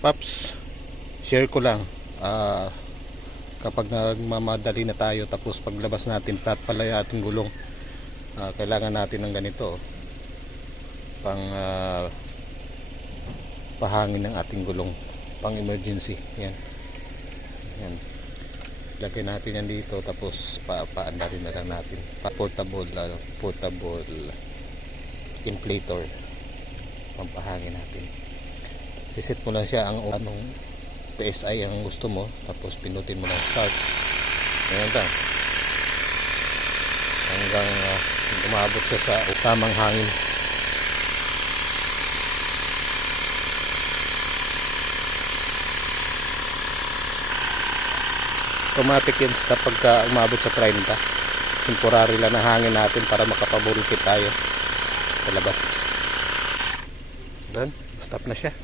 Paps, share ko lang, kapag nagmamadali na tayo tapos paglabas natin flat pala yung ating gulong, kailangan natin ng ganito pang pahangin ng ating gulong, pang emergency. Yan, yan, lagay natin yan dito, tapos paandarin na lang natin, portable inflator, pampahangin natin. Sisit mo lang siya ang anong PSI ang gusto mo, tapos pinutin mo lang start. Ayan lang, hanggang umabot siya sa tamang hangin. Automatic yun kapag umabot sa 30. Temporary lang na hangin natin para makapaburikit tayo sa labas. Then, stop na siya.